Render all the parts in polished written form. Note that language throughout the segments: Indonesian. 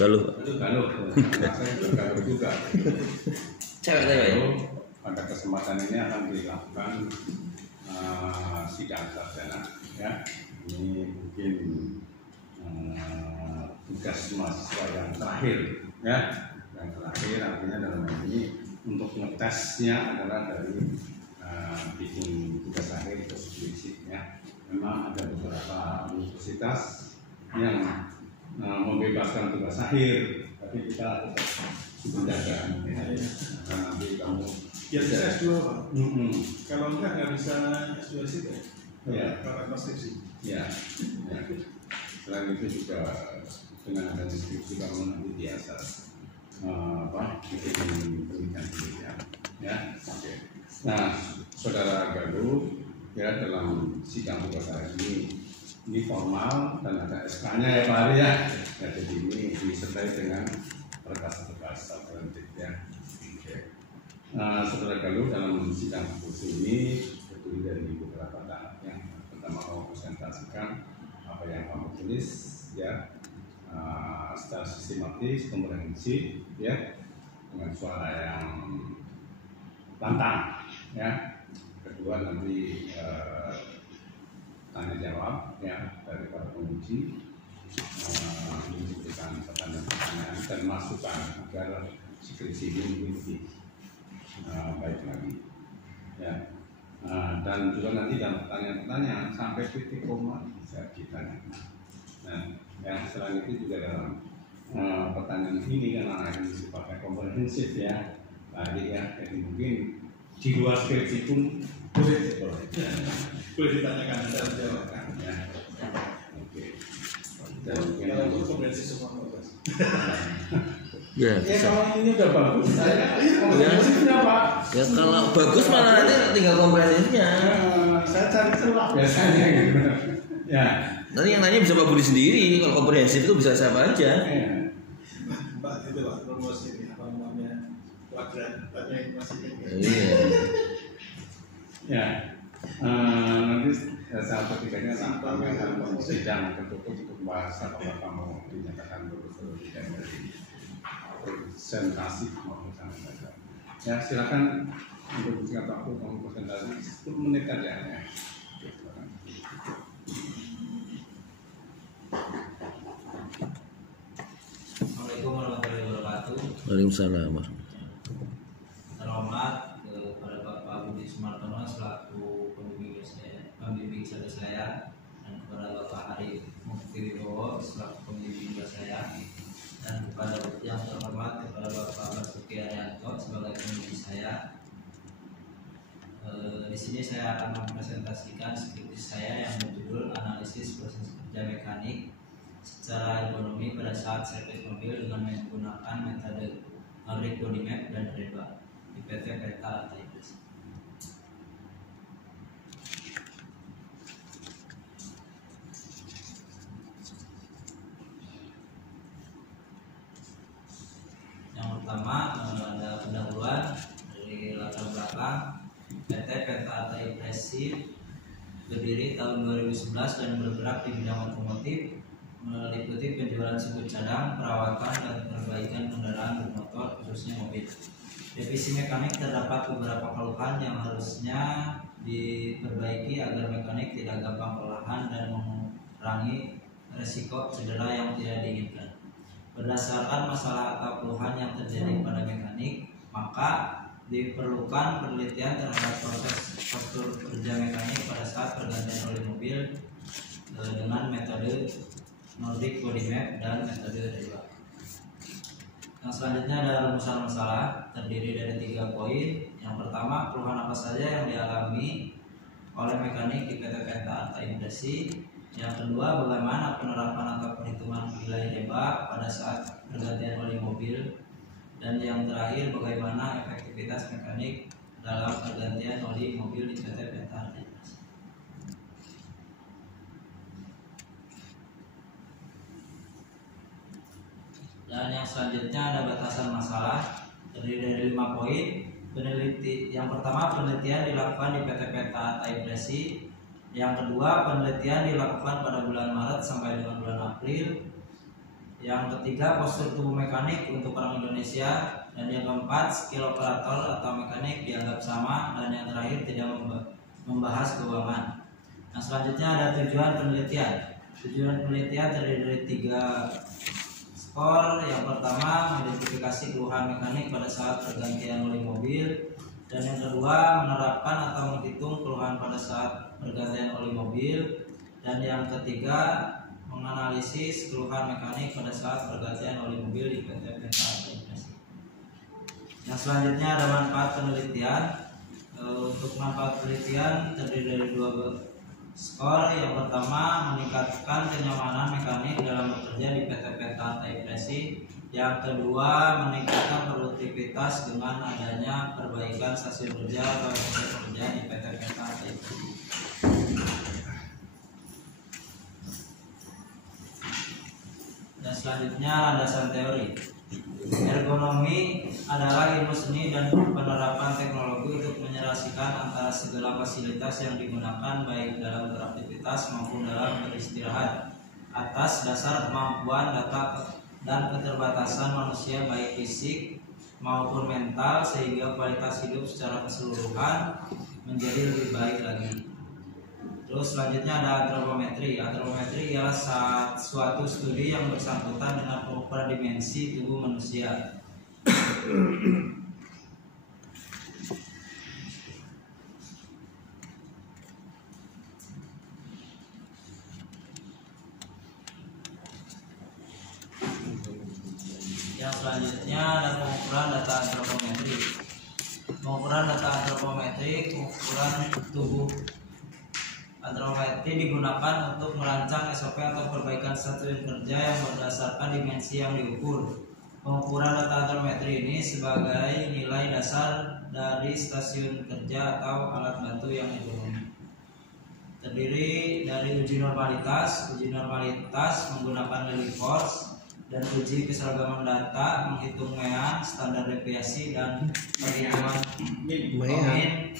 Galuh. Itu galuh. Saya juga galuh juga. Cewek. Pada kesempatan ini akan dilakukan sidang sarjana, ya. Ini mungkin tugas mahasiswa yang terakhir, ya. Yang terakhir artinya dalam hal ini untuk ngetesnya adalah dari bikin tugas akhir itu skripsi, ya. Memang ada beberapa universitas yang membebaskan tugas akhir, tapi kita tetap menjaga, ya. Nanti kamu ya bisa S2 Pak. Kalau enggak bisa S2 sih ya. Karena skripsi. Ya. Selain itu juga dengan adanya skripsi kamu nanti biasa bikin penelitian, ya. Oke. Nah, Saudara Galuh, ya, dalam sidang tugas hari ini formal dan ada SK-nya ya Pak Ari, ya. Ya, jadi ini disertai dengan berkas-berkas alternatif, ya. Oke. Nah, Saudara Galuh, dalam sidang kursus ini terdiri dari beberapa tahap, ya. Pertama, kamu presentasikan apa yang kamu tulis, ya, secara sistematis, komprehensif, ya, dengan suara yang lantang, ya. Kedua, nanti tanya jawab, ya, dari para penguji, memberikan pertanyaan-pertanyaan dan masukan agar skripsi ini lebih baik lagi, ya. Dan juga nanti dalam pertanyaan-pertanyaan sampai titik koma bisa ditanyakan. Nah, yang selain itu juga dalam pertanyaan ini karena akan sifatnya komprehensif, ya, tadi, ya, jadi mungkin di luar skripsi pun boleh ditanyakan dan jawabkan, ya. Oke. Dan kalau itu komprehensif semua Pak. Ya, kalau ini udah bagus, saya Pak. Ya kalau bagus malah nanti tinggal komprehensifnya. Saya cari celah biasanya gitu. Ya. Nanti yang nanya bisa Pak Budi sendiri. Kalau komprehensif itu bisa siapa aja. Ya. Pak itu Pak promosi ini apa namanya kuadrat masih Iya. Ya. Nanti saat ketiganya kami akan sidang tertutup untuk membahas apakah kamu dinyatakan lulus atau tidak dari presentasi maupun saja. Ya, silakan untuk singkat waktu kamu presentasi 10 menit aja, ya. Silakan. Assalamualaikum warahmatullahi wabarakatuh. Waalaikumsalam. Terhormat kepada Bapak Budi Sumartono selaku pembimbing saya dan kepada Bapak Ari Mufti Wibowo selaku pembimbing saya dan kepada yang terhormat kepada Bapak Basuki Arianto sebagai pembimbing saya. Di sini saya akan mempresentasikan skripsi saya yang berjudul Analisis Proses Kerja Mekanik secara ergonomi pada saat servis mobil dengan menggunakan metode Nordic Body Map dan REBA di PT Penta Artaides. Yang pertama ada pendahuluan dari latar belakang. PT Penta Artaides berdiri tahun 2011 dan bergerak di bidang otomotif, meliputi penjualan suku cadang, perawatan dan perbaikan kendaraan bermotor khususnya mobil. Divisi mekanik terdapat beberapa keluhan yang harusnya diperbaiki agar mekanik tidak gampang kelelahan dan mengurangi resiko cedera yang tidak diinginkan. Berdasarkan masalah atau keluhan yang terjadi pada mekanik, maka diperlukan penelitian terhadap proses postur kerja mekanik pada saat pergantian oli mobil dengan metode Nordic Body Map dan metode REBA. Yang selanjutnya adalah rumusan masalah terdiri dari 3 poin. Yang pertama, keluhan apa saja yang dialami oleh mekanik di PT Penta Artaides. Yang kedua, bagaimana penerapan atau perhitungan nilai REBA pada saat pergantian oli mobil. Dan yang terakhir, bagaimana efektivitas mekanik dalam pergantian oli mobil di PT Penta Artaides. Dan yang selanjutnya ada batasan masalah terdiri dari 5 poin. Yang pertama, penelitian dilakukan di PT Penta Artaides. Yang kedua, penelitian dilakukan pada bulan Maret sampai dengan bulan April. Yang ketiga, postur tubuh mekanik untuk orang Indonesia. Dan yang keempat, skill operator atau mekanik dianggap sama. Dan yang terakhir, tidak membahas keuangan. Nah, selanjutnya ada tujuan penelitian. Tujuan penelitian terdiri dari 3 skor. Yang pertama, mengidentifikasi keluhan mekanik pada saat pergantian oli mobil. Dan yang kedua, menerapkan atau menghitung keluhan pada saat pergantian oli mobil. Dan yang ketiga, menganalisis keluhan mekanik pada saat pergantian oli mobil di PT Penta Arta Impresi. Yang selanjutnya ada manfaat penelitian. Untuk manfaat penelitian terdiri dari 2 skor. Yang pertama, meningkatkan kenyamanan mekanik dalam bekerja di PT Penta Arta Impresi. Yang kedua, meningkatkan produktivitas dengan adanya perbaikan stasiun kerja atau stasiun kerja di PT Penta Arta Impresi. Dan selanjutnya landasan teori. Ergonomi adalah ilmu seni dan penerapan teknologi untuk menyerasikan antara segala fasilitas yang digunakan baik dalam beraktivitas maupun dalam beristirahat atas dasar kemampuan data dan keterbatasan manusia baik fisik maupun mental, sehingga kualitas hidup secara keseluruhan menjadi lebih baik lagi. Terus selanjutnya ada antropometri. Antropometri ialah suatu studi yang bersangkutan dengan pengukuran dimensi tubuh manusia. Yang selanjutnya ada pengukuran data antropometri. Pengukuran data antropometri, pengukuran tubuh. Antropometri digunakan untuk merancang SOP atau perbaikan stasiun kerja yang berdasarkan dimensi yang diukur. Pengukuran data antropometri ini sebagai nilai dasar dari stasiun kerja atau alat bantu yang ekonomi. Terdiri dari uji normalitas. Uji normalitas menggunakan Lilly force, dan uji keseragaman data menghitung mean, standar deviasi, dan perhitungan min.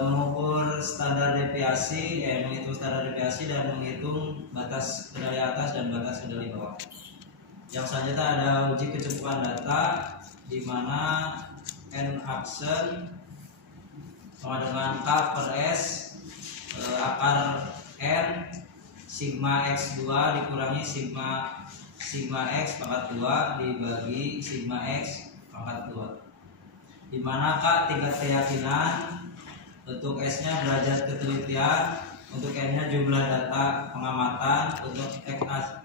Mengukur standar deviasi, menghitung standar deviasi dan menghitung batas kendali atas dan batas kendali bawah. Yang selanjutnya ada uji kecemburuan data, di mana N action sama dengan K per S akar N sigma X2 dikurangi sigma X pangkat 2 dibagi sigma X pangkat 2, di mana K tingkat keyakinan, untuk S-nya derajat ketelitian, untuk N-nya jumlah data pengamatan, untuk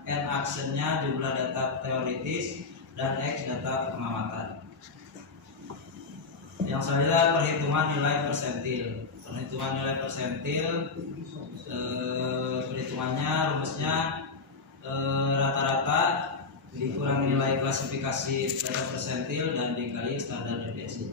N action-nya jumlah data teoritis, dan X data pengamatan. Yang selanjutnya perhitungan nilai persentil. Perhitungan nilai persentil, perhitungannya rumusnya rata-rata dikurangi nilai klasifikasi data persentil dan dikali standar deviasi.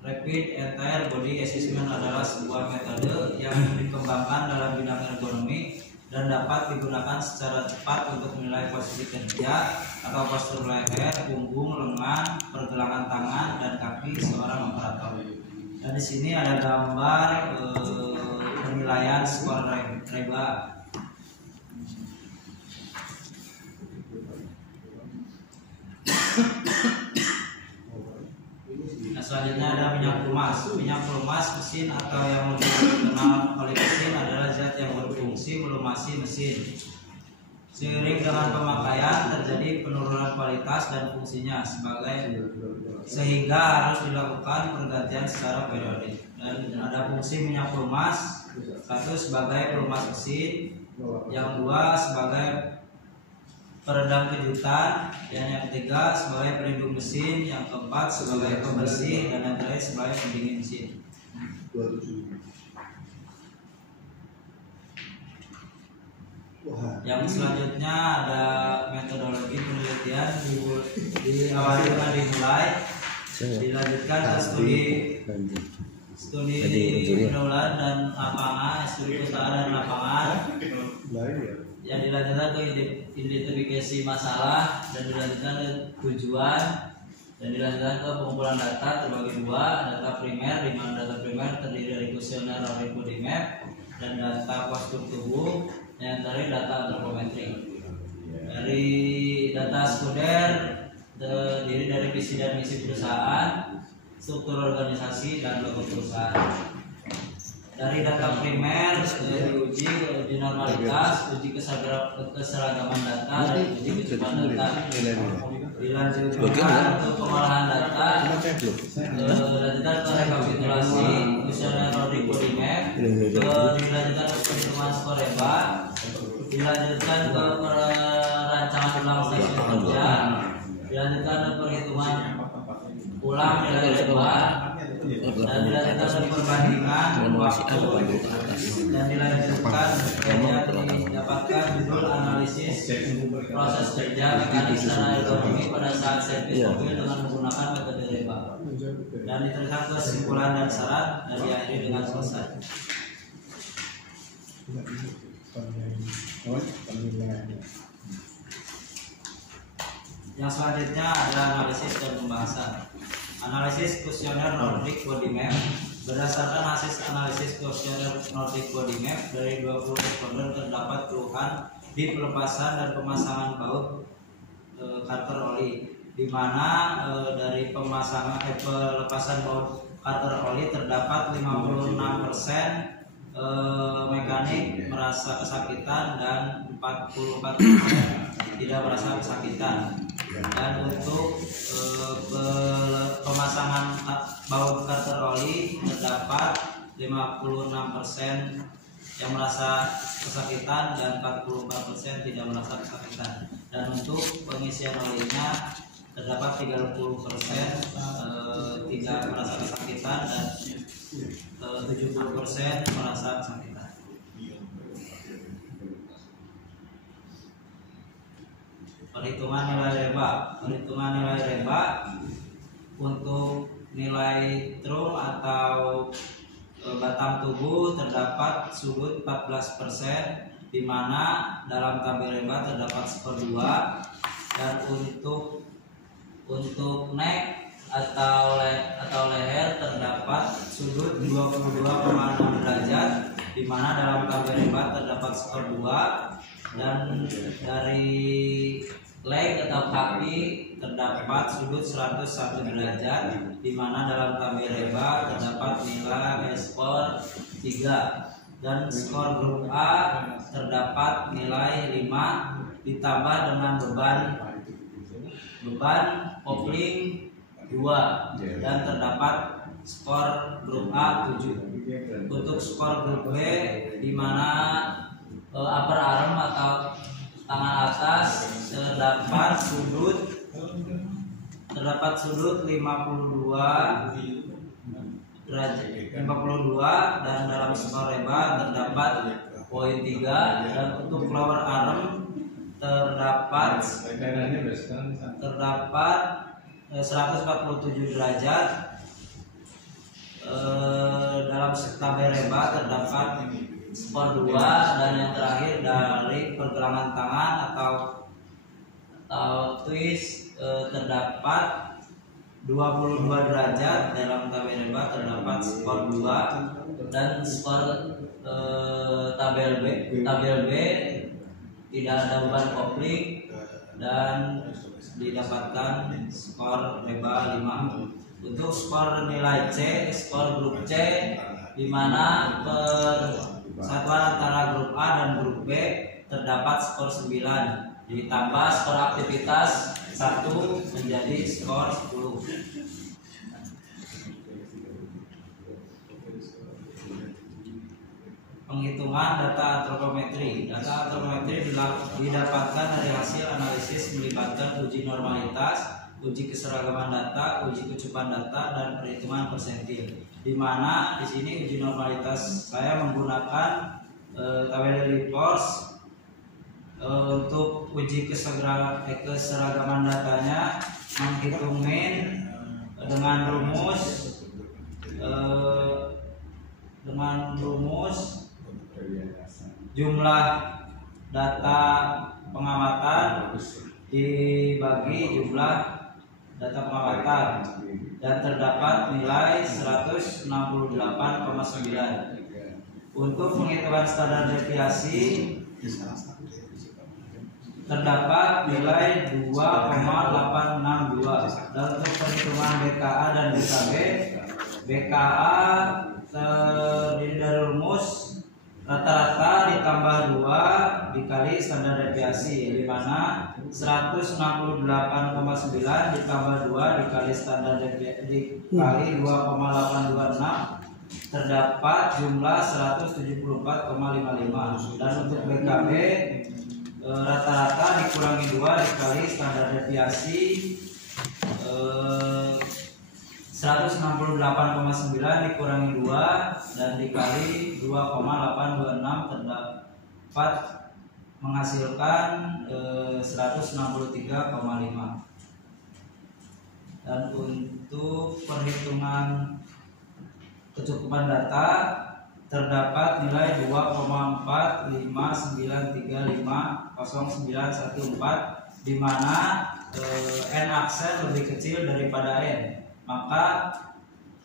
Rapid Entire Body Assessment adalah sebuah metode yang dikembangkan dalam bidang ergonomi dan dapat digunakan secara cepat untuk menilai posisi kerja atau postur leher, punggung, lengan, pergelangan tangan, dan kaki seorang operator. Dan di sini ada gambar penilaian skor reba. Nah, selanjutnya ada minyak pelumas. Minyak pelumas mesin atau yang lebih dikenal oleh mesin adalah zat yang berfungsi melumasi mesin. Seiring dengan pemakaian terjadi penurunan kualitas dan fungsinya sehingga harus dilakukan pergantian secara periodik. Dan ada fungsi minyak pelumas, satu sebagai pelumas mesin, yang dua sebagai peredam kejutan, yang ketiga sebagai pelindung mesin, yang keempat sebagai pembersih, dan yang terakhir sebagai pendingin mesin. Yang selanjutnya ada metodologi penelitian, diawali dengan dimulai, dilanjutkan ke studi pendahuluan dan lapangan, studi perusahaan dan lapangan, yang dilanjutkan ke identifikasi masalah, dan dilanjutkan ke tujuan, Dan dilanjutkan ke pengumpulan data terbagi dua, data primer di mana data primer terdiri dari kuesioner Nordic Body Map dan data postur tubuh yang terakhir data antropometri. Dari data sekunder terdiri dari visi dan misi perusahaan, struktur organisasi dan logo perusahaan. Dari data primer diuji normalitas, uji keseragaman data dan uji kecukupan data. Dilanjutkan untuk pengolahan data, dilanjutkan ke rekapitulasi kuesioner Nordic Body Map, dilanjutkan ke perhitungan skor EBA, dilanjutkan ke perancangan ulang stasiun kerja, dilanjutkan ke perhitungan ulang nilai EBA, dan dilanjutkan ke perbandingan waktu, dan dilanjutkan didapatkan judul analisis proses kerja mekanis dan ergonomi pada saat servis mobil dengan menggunakan metode REBA, dan diteruskan kesimpulan dan syarat dan diakhiri dengan selesai. Yang selanjutnya adalah analisis dan pembahasan. Analisis kuesioner Nordic Body Map. Berdasarkan hasil analisis kuesioner Nordic Body Map dari 20 responden terdapat keluhan di pelepasan dan pemasangan baut karter oli, di mana dari pelepasan baut karter oli terdapat 56% mekanik merasa kesakitan dan 44% tidak merasa kesakitan. Dan untuk pemasangan baut karter oli terdapat 56% yang merasa kesakitan dan 44% tidak merasa kesakitan. Dan untuk pengisian olinya terdapat 30% tidak merasa kesakitan dan 70% merasa kesakitan. Perhitungan nilai REBA untuk nilai trul atau batang tubuh terdapat sudut 14%, di mana dalam tabel REBA terdapat skor 2, dan untuk neck atau leher terdapat sudut 22,6 derajat, di mana dalam tabel REBA terdapat skor 2, dan dari leg atau kaki terdapat sudut 101 derajat, di mana dalam tabel REBA terdapat nilai skor 3, dan skor grup A terdapat nilai 5 ditambah dengan beban kopling 2, dan terdapat skor grup A 7. Untuk skor grup B, di mana upper arm atau tangan atas terdapat sudut 52 derajat 52, dan dalam skor REBA terdapat poin 3, dan untuk lower arm terdapat 147 derajat. Dalam tabel REBA terdapat skor 2, dan yang terakhir dari pergelangan tangan atau twist terdapat 22 derajat. Dalam tabel REBA terdapat skor 2, dan skor tabel B tidak ada beban kopling dan didapatkan skor REBA 5. Untuk skor nilai C, skor grup C, di mana persatuan antara grup A dan grup B terdapat skor 9, ditambah skor aktivitas 1 menjadi skor 10. Penghitungan data antropometri. Data antropometri didapatkan dari hasil analisis melibatkan uji normalitas, uji keseragaman data, uji kecukupan data, dan perhitungan persentil. Di mana di sini uji normalitas saya menggunakan Tabeleri Force. Untuk uji keseragaman datanya menghitung min dengan rumus jumlah data pengamatan dibagi jumlah data pengamatan dan terdapat nilai 168,9. Untuk penghitungan standar deviasi terdapat nilai 2,862. Dan untuk perhitungan BKA dan BKB, BKA terdiri dari rumus rata-rata ditambah 2 dikali standar deviasi, di mana 168,9 ditambah 2 dikali standar deviasi dikali 2,826 terdapat jumlah 174,55. Dan untuk BKB rata-rata dikurangi 2 dikali standar deviasi 168,9 dikurangi 2 dan dikali 2,826 terdapat menghasilkan 163,5. Dan untuk perhitungan kecukupan data terdapat nilai 2,459350914 di mana n aksen lebih kecil daripada n, maka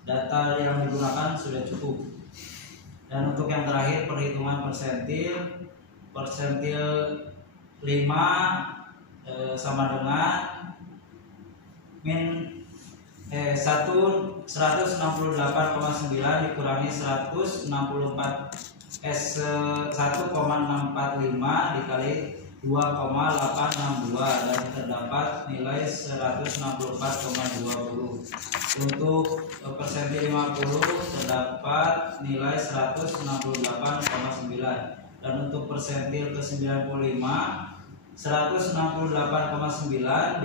data yang digunakan sudah cukup. Dan untuk yang terakhir perhitungan persentil 5 sama dengan min 168,9 dikurangi 165 dikali 2,862 dan terdapat nilai 164,20. Untuk persentil 50 terdapat nilai 168,9 dan untuk persentil ke 95 168,9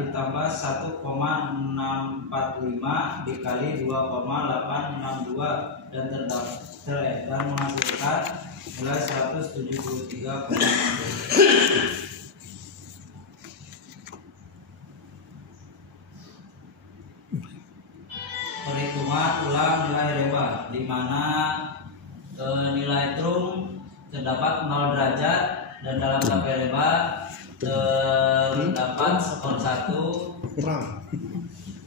ditambah 1,645 dikali 2,862 dan terdapat dan menghasilkan nilai 173,60. Perhitungan ulang nilai reba, di mana nilai true terdapat 0 derajat dan dalam tabel reba terdapat skor 1.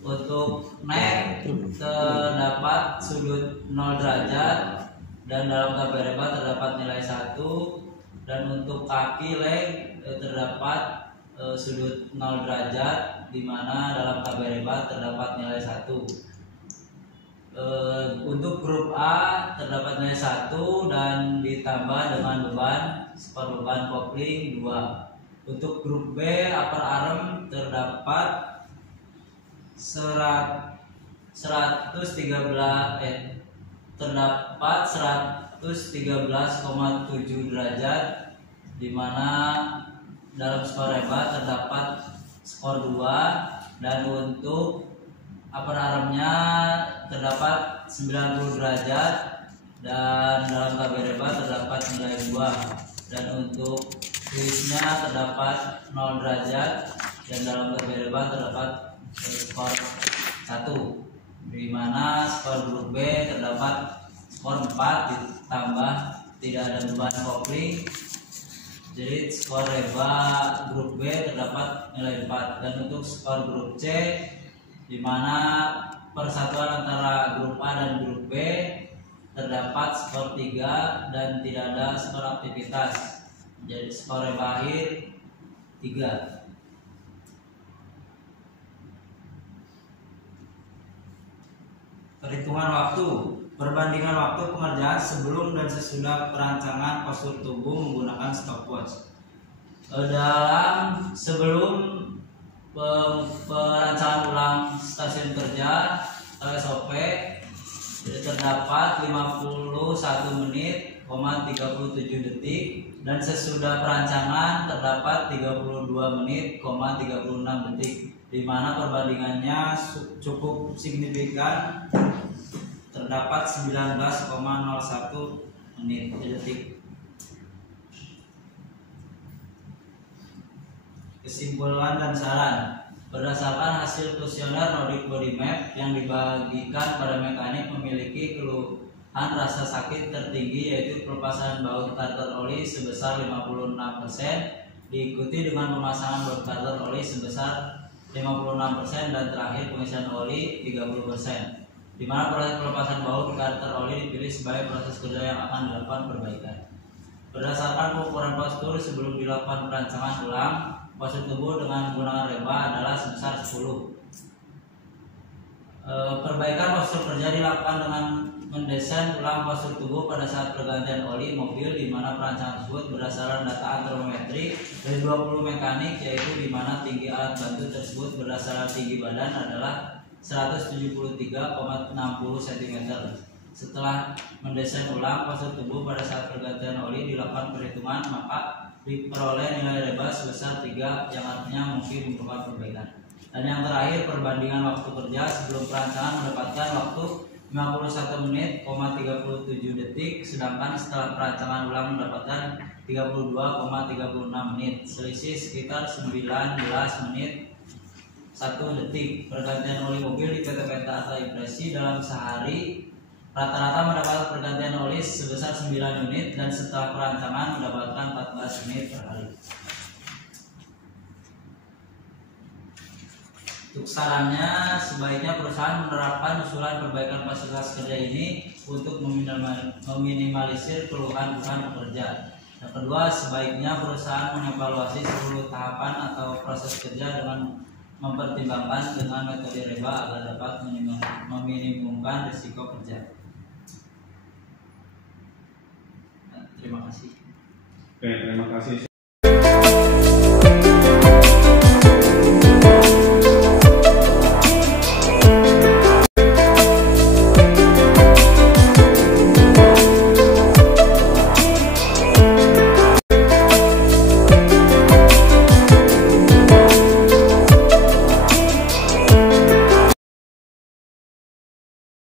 Untuk neck terdapat sudut 0 derajat dan dalam tabel reba terdapat nilai 1. Dan untuk kaki leg terdapat sudut 0 derajat, di mana dalam tabel reba terdapat nilai 1. Untuk grup A terdapat nilai 1 dan ditambah dengan skor beban kopling 2. Untuk grup B upper arm terdapat 113,7 derajat, di mana dalam skor reba terdapat skor 2. Dan untuk upper armnya terdapat 90 derajat dan dalam tabel reba terdapat nilai 2. Dan untuk twistnya terdapat 0 derajat dan dalam tabel reba terdapat skor 1, di mana skor grup B terdapat skor 4 ditambah tidak ada beban kopling. Jadi skor reba grup B terdapat nilai 4. Dan untuk skor grup C, di mana persatuan antara grup A dan grup B terdapat skor 3 dan tidak ada skor aktivitas. Jadi skor reba akhir 3. Perhitungan waktu, perbandingan waktu pengerjaan sebelum dan sesudah perancangan postur tubuh menggunakan stopwatch. Sebelum perancangan ulang stasiun kerja atau SOP terdapat 51 menit, 37 detik, dan sesudah perancangan terdapat 32 menit, 36 detik, di mana perbandingannya cukup signifikan, terdapat 19,01 menit detik. Kesimpulan dan saran. Berdasarkan hasil kuesioner Nordic Body Map yang dibagikan pada mekanik memiliki keluhan rasa sakit tertinggi, yaitu pelepasan baut karter oli sebesar 56%, diikuti dengan pemasangan baut karter oli sebesar 56%, dan terakhir pengisian oli 30%. Di mana proses pelepasan baut karter oli dipilih sebagai proses kerja yang akan dilakukan perbaikan. Berdasarkan pengukuran postur sebelum dilakukan perancangan ulang, postur tubuh dengan menggunakan reba adalah sebesar 10. Perbaikan postur kerja dilakukan dengan mendesain ulang postur tubuh pada saat pergantian oli mobil, di mana perancangan tersebut berdasarkan data antropometrik dari 20 mekanik, yaitu di mana tinggi alat bantu tersebut berdasarkan tinggi badan adalah 173,60 cm. Setelah mendesain ulang postur tubuh pada saat pergantian oli dilakukan perhitungan, maka diperoleh nilai reba sebesar 3, yang artinya mungkin merupakan perbaikan. Dan yang terakhir, perbandingan waktu kerja sebelum perancangan mendapatkan waktu 51 menit, 37 detik, sedangkan setelah perancangan ulang mendapatkan 32,36 menit, selisih sekitar 19 menit 1 detik. Pergantian oli mobil di PT Penta Arta Impresi dalam sehari rata-rata mendapatkan pergantian oli sebesar 9 unit, dan setelah perancangan mendapatkan 14 menit per hari. Untuk sarannya, sebaiknya perusahaan menerapkan usulan perbaikan fasilitas kerja ini untuk meminimalisir keluhan pekerja. Yang kedua, sebaiknya perusahaan mengevaluasi seluruh tahapan atau proses kerja dengan mempertimbangkan dengan metode reba agar dapat meminimumkan risiko kerja. Terima kasih. Oke, terima kasih.